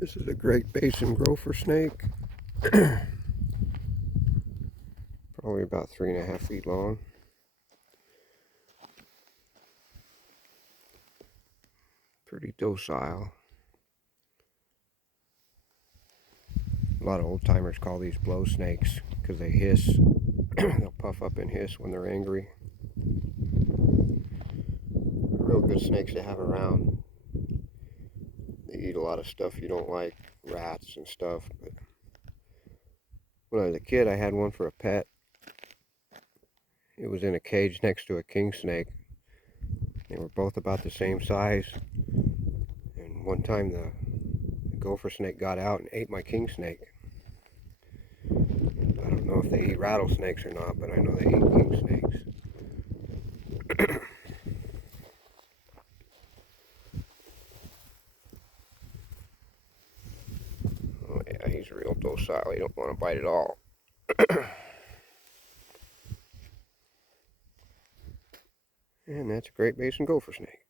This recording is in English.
This is a Great Basin Gopher snake. Probably about 3.5 feet long. Pretty docile. A lot of old timers call these blow snakes because they hiss. They'll puff up and hiss when they're angry. Real good snakes to have around. They eat a lot of stuff you don't like, rats and stuff. But when I was a kid, I had one for a pet. It was in a cage next to a king snake. They were both about the same size. And one time the gopher snake got out and ate my king snake. I don't know if they eat rattlesnakes or not, but I know they eat king snakes. Oh yeah, he's real docile. He don't want to bite at all. And that's a Great Basin gopher snake.